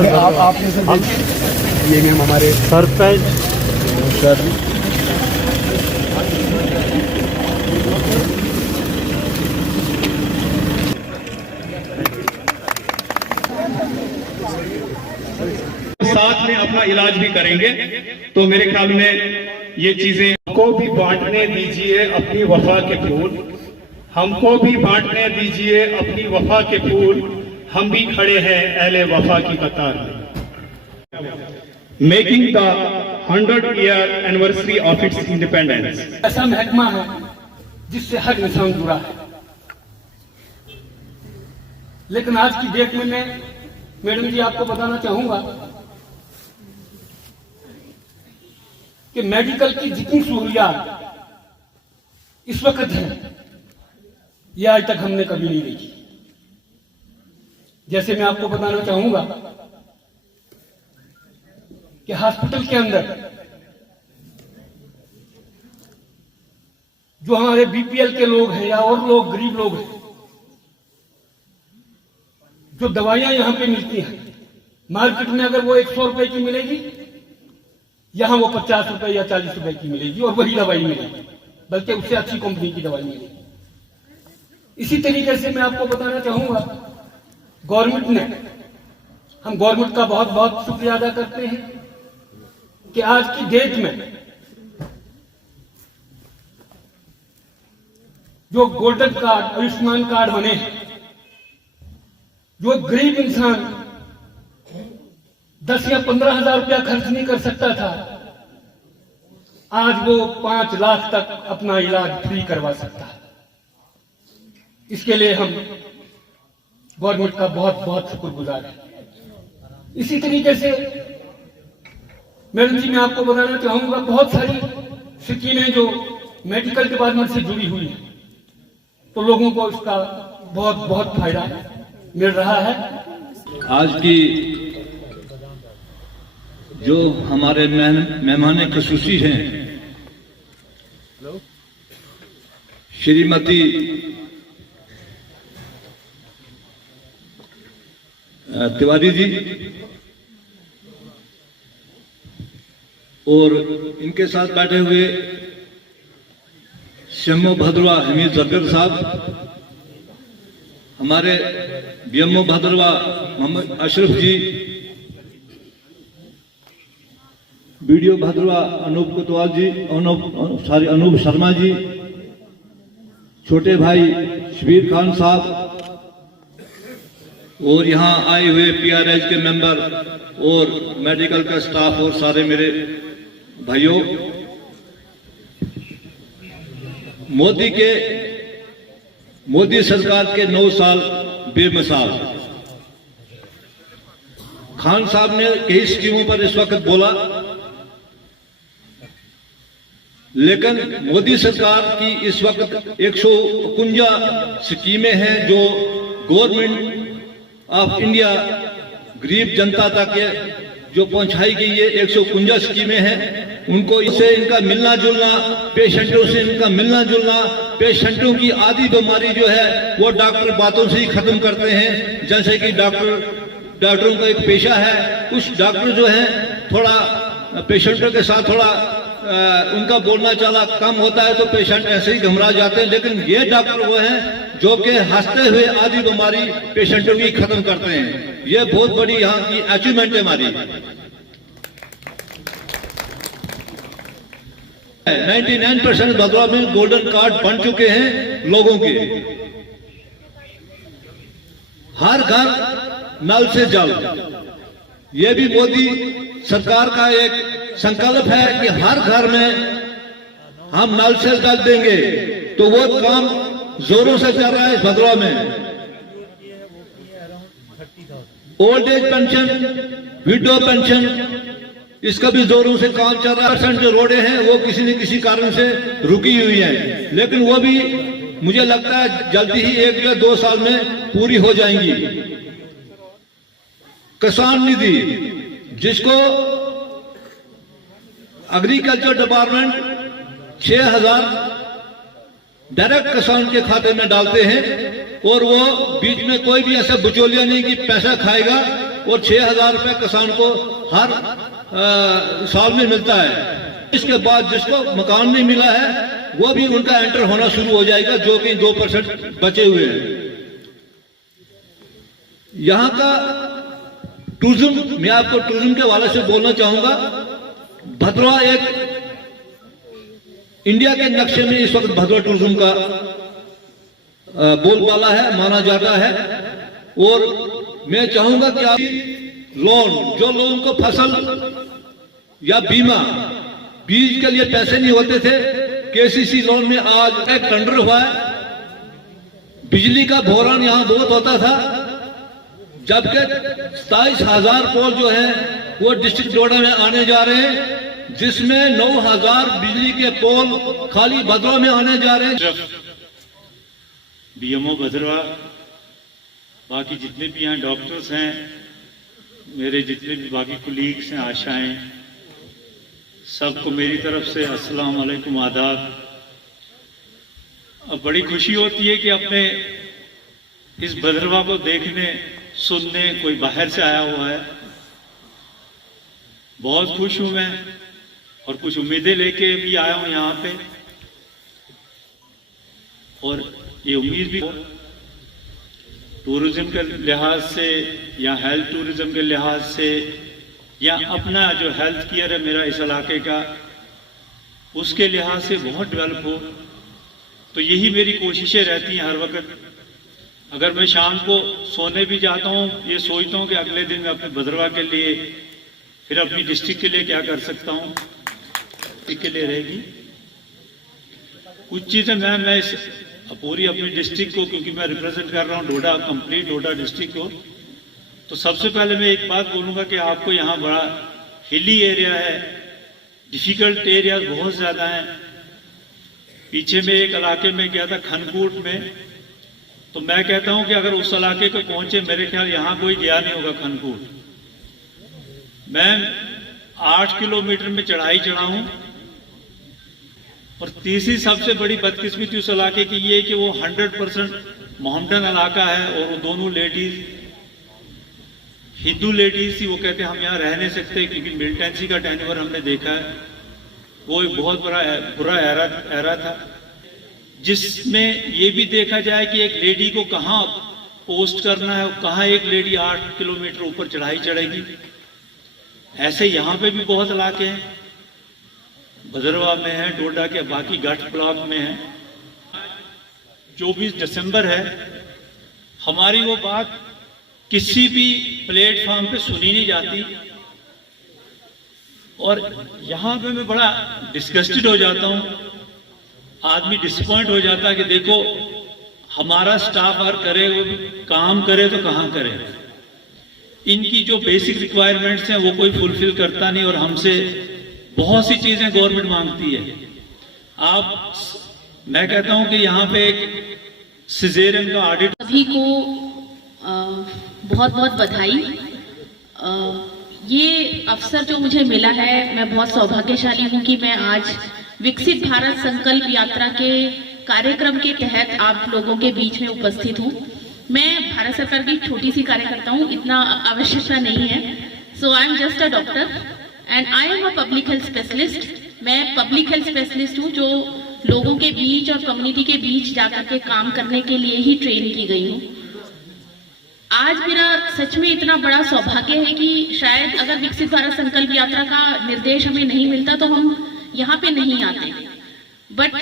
आपने सर ये मैम हमारे सरपंच सर साथ में अपना इलाज भी करेंगे। तो मेरे ख्याल में ये चीजें को भी बांटने दीजिए अपनी वफा के फूल, हमको भी बांटने दीजिए अपनी वफा के फूल, हम भी खड़े हैं अहले वफा की कतार में। Making the 100-year anniversary of its independence. ऐसा महकमा है जिससे हर इंसान जुड़ा है, लेकिन आज की डेट में मैं मैडम जी आपको बताना चाहूंगा कि मेडिकल की जितनी सहूलियात इस वक्त है ये आज तक हमने कभी नहीं देखी। जैसे मैं आपको बताना चाहूंगा कि हॉस्पिटल के अंदर जो हमारे बीपीएल के लोग हैं या और लोग गरीब लोग हैं, जो दवाइयां यहां पे मिलती हैं मार्केट में अगर वो 100 रुपए की मिलेगी, यहां वो 50 रुपए या 40 रुपए की मिलेगी और वही दवाई मिलेगी, बल्कि उससे अच्छी कंपनी की दवाई मिलेगी। इसी तरीके से मैं आपको बताना चाहूंगा गवर्नमेंट ने, हम गवर्नमेंट का बहुत बहुत शुक्रिया अदा करते हैं कि आज की डेट में जो गोल्डन कार्ड, आयुष्मान कार्ड बने हैं, जो गरीब इंसान 10 या 15 हजार रुपया खर्च नहीं कर सकता था, आज वो 5 लाख तक अपना इलाज फ्री करवा सकता है। इसके लिए हम गवर्नमेंट का बहुत बहुत शुक्रगुजार हैं। इसी तरीके से मैडम जी मैं आपको बताना चाहूंगा बहुत सारी स्कीमें जो मेडिकल डिपार्टमेंट से जुड़ी हुई हैं, तो लोगों को इसका बहुत बहुत फायदा मिल रहा है। आज की जो हमारे मेहमान खसूसी हैं श्रीमती तिवारी जी और इनके साथ बैठे हुए शम्मो भद्रवा हमीद जरगर साहब, हमारे बीएमओ भद्रवा मोहम्मद अशरफ जी, बीडीओ भद्रवा अनूप कोतवाल जी, अनूप शर्मा जी, छोटे भाई शबीर खान साहब और यहाँ आए हुए पीआरएच के मेंबर और मेडिकल का स्टाफ और सारे मेरे भाइयों, मोदी सरकार के 9 साल बेमिसाल। खान साहब ने कई स्कीमों पर इस वक्त बोला, लेकिन मोदी सरकार की इस वक्त 151 स्कीमें हैं जो गवर्नमेंट ऑफ इंडिया गरीब जनता तक जो पहुंचाई गई है। 151 स्कीमें हैं, उनको इससे इनका मिलना जुलना, पेशेंटों से इनका मिलना जुलना, पेशेंटों की आधी बीमारी जो है वो डॉक्टर बातों से ही खत्म करते हैं। जैसे कि डॉक्टरों का एक पेशा है, कुछ डॉक्टर जो है थोड़ा पेशेंटों के साथ थोड़ा उनका बोलना चाला कम होता है तो पेशेंट ऐसे ही घबरा जाते हैं, लेकिन ये डॉक्टर वो हैं जो कि हंसते हुए आधी बीमारी पेशेंटों की खत्म करते हैं। ये बहुत बड़ी यहाँ की अचीवमेंट है हमारी। 99% भद्रवा में गोल्डन कार्ड बन चुके हैं लोगों के। हर घर नल से जल, ये भी मोदी सरकार का एक संकल्प है कि हर घर में हम नल से जल देंगे। तो वो काम जोरों से चल रहा है इस भद्रवा में। Old age pension, window pension, इसका भी जोरों से काम चल रहा है। % जो रोडें हैं वो किसी न किसी कारण से रुकी हुई हैं, लेकिन वो भी मुझे लगता है जल्दी ही 1 या 2 साल में पूरी हो जाएंगी। किसान निधि, जिसको एग्रीकल्चर डिपार्टमेंट 6000 डायरेक्ट किसान के खाते में डालते हैं और वो बीच में कोई भी ऐसा बिचौलिया नहीं कि पैसा खाएगा और 6,000 रुपए किसान को हर साल में मिलता है। इसके बाद जिसको मकान नहीं मिला है वो भी उनका एंटर होना शुरू हो जाएगा, जो कि 2% बचे हुए हैं। यहां का टूरिज्म, मैं आपको टूरिज्म के हवाले से बोलना चाहूंगा। भद्रवा एक इंडिया के नक्शे में इस वक्त भद्रवा टूरिज्म का बोलबाला है, माना जाता है। और मैं चाहूंगा कि आप लोन, जो लोगों को फसल या बीमा, बीज के लिए पैसे नहीं होते थे, केसीसी लोन में आज एक टेंडर हुआ है। बिजली का बहरान यहां बहुत होता था, जबकि 27,000 पोल जो है वो डिस्ट्रिक्ट डोडा में आने जा रहे हैं, जिसमें 9,000 बिजली के पोल खाली भद्रवा में आने जा रहे हैं। बीएमओ भद्रवा, बाकी जितने भी यहाँ डॉक्टर्स हैं, मेरे जितने भी बाकी कुलीग्स हैं, आशाएं, सबको मेरी तरफ से अस्सलाम वालेकुम, आदाब। अब बड़ी खुशी होती है कि अपने इस भद्रवा को देखने सुनने कोई बाहर से आया हुआ है। बहुत खुश हूं मैं और कुछ उम्मीदें लेके भी आया हूं यहाँ पे, और ये उम्मीद भी टूरिज्म के लिहाज से या हेल्थ टूरिज्म के लिहाज से या अपना जो हेल्थ केयर है मेरा इस इलाके का, उसके लिहाज से बहुत डेवलप हो। तो यही मेरी कोशिशें रहती हैं हर वक्त। अगर मैं शाम को सोने भी जाता हूँ, ये सोचता हूँ कि अगले दिन मैं अपने भद्रवा के लिए, फिर अपनी डिस्ट्रिक्ट के लिए क्या कर सकता हूँ, के लिए रहेगी कुछ चीज़ें। मैं इस पूरी अपनी डिस्ट्रिक्ट को, क्योंकि मैं रिप्रेजेंट कर रहा हूँ डोडा, कंप्लीट डोडा डिस्ट्रिक्ट को, तो सबसे पहले मैं एक बात बोलूँगा कि आपको यहाँ बड़ा हिली एरिया है, डिफिकल्ट एरिया बहुत ज़्यादा है। पीछे में एक इलाके में गया था खनकूट में, तो मैं कहता हूं कि अगर उस इलाके को पहुंचे, मेरे ख्याल यहां कोई गया नहीं होगा खनकूट। मैं 8 किलोमीटर में चढ़ाई चढ़ा हूं, और तीसरी सबसे बड़ी बदकिस्मती उस इलाके की ये है कि वो 100% मोहम्मदन इलाका है, और वो दोनों लेडीज, हिंदू लेडीज थी। वो कहते हम यहाँ रह नहीं सकते, क्योंकि मिलिटेंसी का टेन्योर हमने देखा है। वो एक बहुत बुरा एरा था, जिसमें ये भी देखा जाए कि एक लेडी को कहाँ पोस्ट करना है, कहाँ एक लेडी 8 किलोमीटर ऊपर चढ़ाई चढ़ेगी। ऐसे यहाँ पे भी बहुत इलाके हैं, भद्रवा में है, डोडा के बाकी गढ़ ब्लॉक में है। 24 दिसंबर है, हमारी वो बात किसी भी प्लेटफॉर्म पे सुनी नहीं जाती, और यहाँ पे मैं बड़ा डिस्गस्टेड हो जाता हूँ। आदमी डिसअपॉइंट हो जाता है कि देखो हमारा स्टाफ अगर करे, वो काम करे तो कहाँ करे। इनकी जो बेसिक रिक्वायरमेंट्स हैं वो कोई फुलफिल करता नहीं, और हमसे बहुत सी चीजें गवर्नमेंट मांगती है। मैं कहता हूं कि यहाँ पे एक सिजेरियन का ऑडिट। सभी को बहुत बहुत बधाई। ये अवसर जो मुझे मिला है, मैं बहुत सौभाग्यशाली हूँ कि मैं आज विकसित भारत संकल्प यात्रा के कार्यक्रम के तहत आप लोगों के बीच में उपस्थित हूँ। मैं भारत सरकार की छोटी सी कार्यकर्ता हूँ, इतना आवश्यकता नहीं है। So I am just a doctor and I am a public health specialist. मैं पब्लिक हेल्थ स्पेशलिस्ट हूँ, जो लोगों के बीच और कम्युनिटी के बीच जाकर के काम करने के लिए ही ट्रेन की गई हूँ। आज मेरा सच में इतना बड़ा सौभाग्य है कि शायद अगर विकसित भारत संकल्प यात्रा का निर्देश हमें नहीं मिलता तो हम यहाँ पे नहीं आते। बट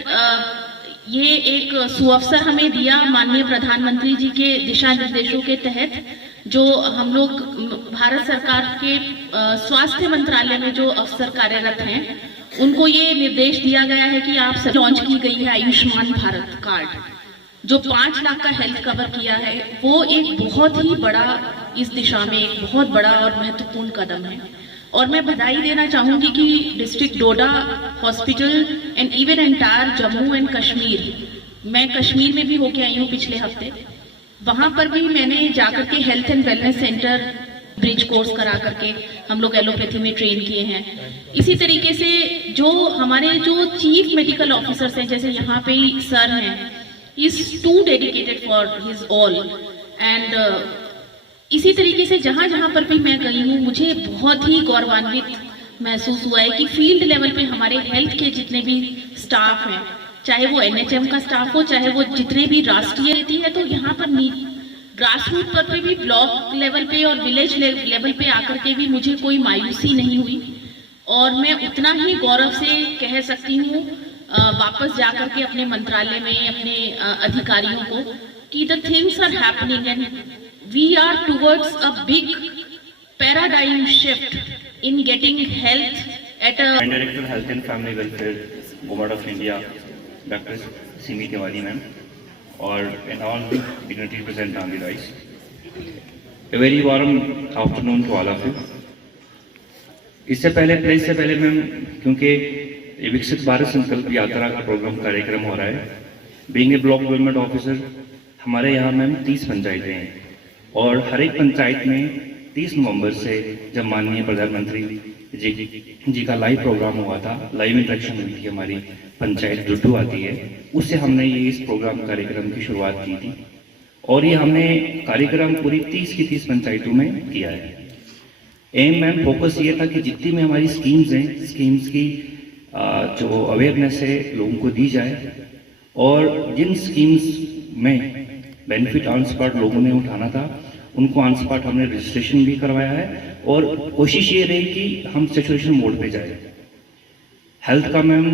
ये एक सुअवसर हमें दिया माननीय प्रधानमंत्री जी के दिशा निर्देशों के तहत, जो हम लोग भारत सरकार के स्वास्थ्य मंत्रालय में जो अफसर कार्यरत हैं, उनको ये निर्देश दिया गया है कि आप लॉन्च की गई है आयुष्मान भारत कार्ड, जो 5 लाख का हेल्थ कवर किया है। वो एक बहुत ही बड़ा, इस दिशा में एक बहुत बड़ा और महत्वपूर्ण कदम है। और मैं बधाई देना चाहूंगी कि district Doda hospital and even entire Jammu and Kashmir, मैं कश्मीर में भी होके आई हूँ पिछले हफ्ते, वहां पर भी मैंने जाकर के health and wellness centre bridge course करा करके हम लोग एलोपैथी में ट्रेन किए हैं। इसी तरीके से जो हमारे जो चीफ मेडिकल ऑफिसर्स हैं, जैसे यहाँ पे सर हैं, is too dedicated for his all and इसी तरीके से जहाँ जहाँ पर भी मैं गई हूँ मुझे बहुत ही गौरवान्वित महसूस हुआ है कि फील्ड लेवल पे हमारे हेल्थ के जितने भी स्टाफ हैं, चाहे वो NHM का स्टाफ हो, चाहे वो जितने भी राष्ट्रीय नीति है, तो यहाँ पर ग्रास रूट पर भी ब्लॉक लेवल पे और विलेज लेवल पे आकर के भी मुझे कोई मायूसी नहीं हुई। और मैं उतना ही गौरव से कह सकती हूँ वापस जाकर के अपने मंत्रालय में अपने अधिकारियों को कि the things are happening and we are towards a big paradigm shift in getting health at a Director Health and Family Welfare Government of India, Dr. Simi Tiwari ma'am, and all the dignitaries present on the rise. A very warm afternoon to all of you. इससे पहले ma'am, क्योंकि विकसित भारत संकल्प यात्रा का कार्यक्रम हो रहा है, being a block development officer, हमारे यहाँ मैम 30 पंचायतें हैं और हर एक पंचायत में 30 नवंबर से जब माननीय प्रधानमंत्री जी का लाइव प्रोग्राम हुआ था, लाइव इंटरेक्शन हुई थी, हमारी पंचायत जुट्टू आती है, उससे हमने ये इस कार्यक्रम की शुरुआत की थी और ये हमने कार्यक्रम पूरी 30 की 30 पंचायतों में किया है। एम मैम फोकस ये था कि जितनी में हमारी स्कीम्स हैं, स्कीम्स की जो अवेयरनेस है लोगों को दी जाए और जिन स्कीम्स में बेनिफिट ऑन स्पॉट लोगों ने उठाना था उनको ऑन स्पॉट हमने रजिस्ट्रेशन भी करवाया है और कोशिश ये रही कि हम सैचुरेशन मोड पे जाए। हेल्थ का मैम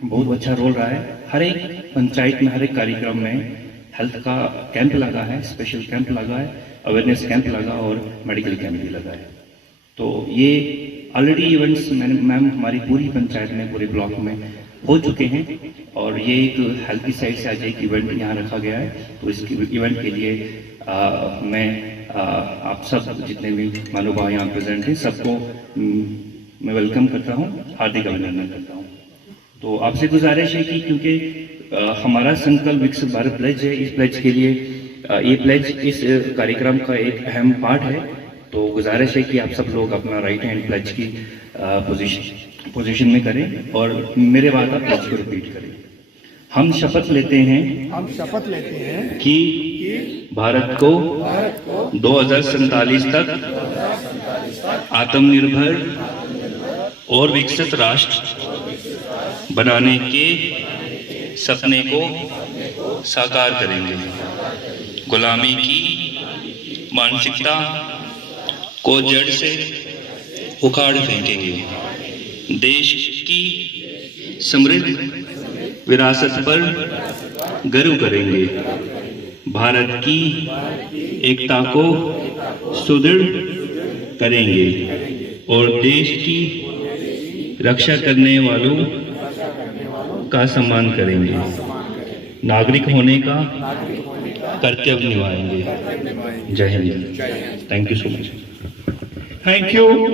बहुत अच्छा रोल रहा है, हर एक पंचायत में हर एक कार्यक्रम में हेल्थ का कैंप लगा है, स्पेशल कैंप लगा है, अवेयरनेस कैंप लगा और मेडिकल कैंप भी लगा है। तो ये ऑलरेडी इवेंट्स मैम हमारी पूरी पंचायत में, पूरे ब्लॉक में हो चुके हैं और ये एक हेल्थ की साइड से आज एक इवेंट यहाँ रखा गया है। तो इस इवेंट के लिए मैं आप सब जितने भी महानुभाव यहाँ प्रेजेंट हैं सबको मैं वेलकम करता हूँ, हार्दिक अभिनंदन करता हूँ। तो आपसे गुजारिश है कि क्योंकि हमारा संकल्प विकसित भारत प्लेज है, इस प्लेज के लिए ये प्लेज इस कार्यक्रम का एक अहम पार्ट है, तो गुजारिश है कि आप सब लोग अपना राइट हैंड प्लेज की पोजीशन में करें और मेरे बाद आप प्लेज को रिपीट करें। हम शपथ लेते हैं कि भारत को 2047 तक आत्मनिर्भर और विकसित राष्ट्र बनाने के सपने को साकार करेंगे। गुलामी की मानसिकता को जड़ से उखाड़ फेंकेंगे। देश की समृद्ध विरासत पर गर्व करेंगे। भारत की एकता को सुदृढ़ करेंगे और देश की रक्षा करने वालों का सम्मान करेंगे। नागरिक होने का कर्तव्य निभाएंगे। जय Hind. Thank you so much. Thank you.